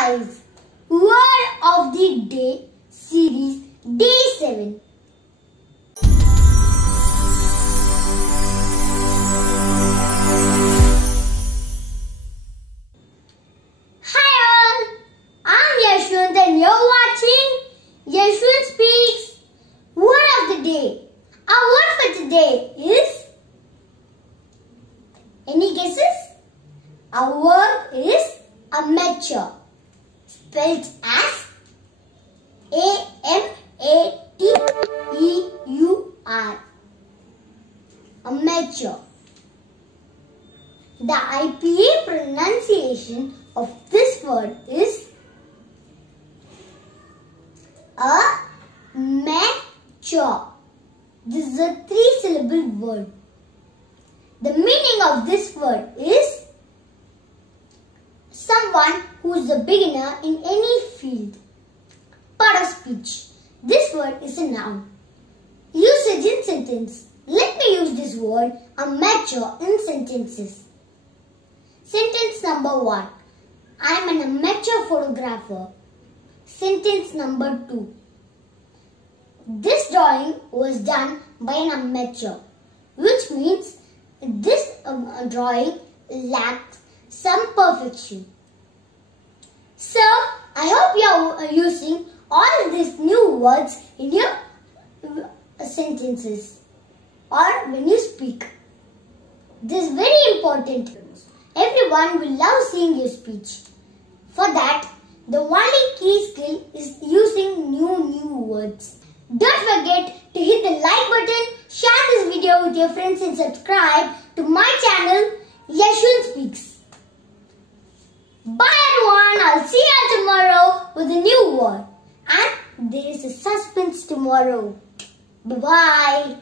guys, Word of the Day series Day 7. Hi all, I'm Yashwant and you're watching Yashwant Speaks Word of the Day. Our word for today is, any guesses? Our word is amateur, spelled as A-M-A-T-E-U-R. Amateur. The IPA pronunciation of this word is amateur. This is a 3-syllable word. The meaning of this word is someone who is a beginner in any field. Part of speech. This word is a noun. Usage in sentence. Let me use this word amateur in sentences. Sentence number 1. I am an amateur photographer. Sentence number 2. This drawing was done by an amateur, which means this drawing lacks some perfection. So, I hope you are using all of these new words in your sentences or when you speak. This is very important. Everyone will love seeing your speech. For that, the only key skill is using new words. Don't forget to hit the like button, share this video with your friends and subscribe to my channel Yashwant Speaks. Bye everyone, I'll see you tomorrow with a new word. And there is a suspense tomorrow. Bye-bye.